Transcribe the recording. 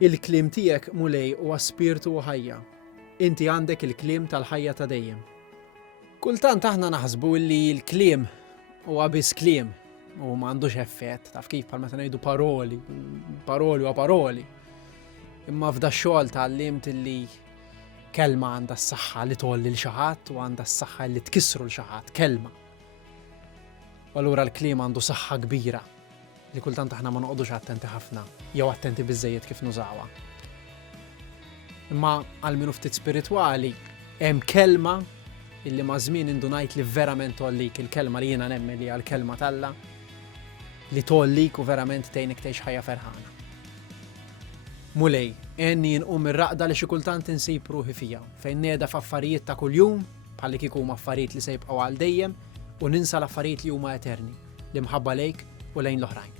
Il-kliem tiegħek mulej huwa spirtu u ħajja. Inti għandek il-kliem tal-ħajja ta' dejjem. Kultant aħna naħsbu li l-kliem huwa biss kliem u m'għandux effett, taf kif bħal meta ngħidu paroli u paroli. Imma f'da xogħol tgħallimt li kelma għandha s-saħħa li tolli l xi ħadd u għandha s-saħħa li tkissru l xi ħadd, kelma. U allura l-kliem għandu saħħa kbira li kultant aħna ma noqogħdux attenti ħafna jew attenti biżżejjed kif nużawha. Imma għal minu ftit spiritwali hemm kelma illi ma' żmien indunajt li verament tollik, il-kelma li jiena nemmen li hija l-kelma talla li tollik u verament tgħinek tgħix ħajja ferħana. Mulej, għenni nqum ir-raqda li xi kultant insib ruħi fija fejn nieda f'affarijiet ta' kuljum bħalli kieku huma affarijiet li se jibqgħu għal dejjem u ninsa l-affarijiet li huma eterni li mħabba lejk u lejn l-oħrajn.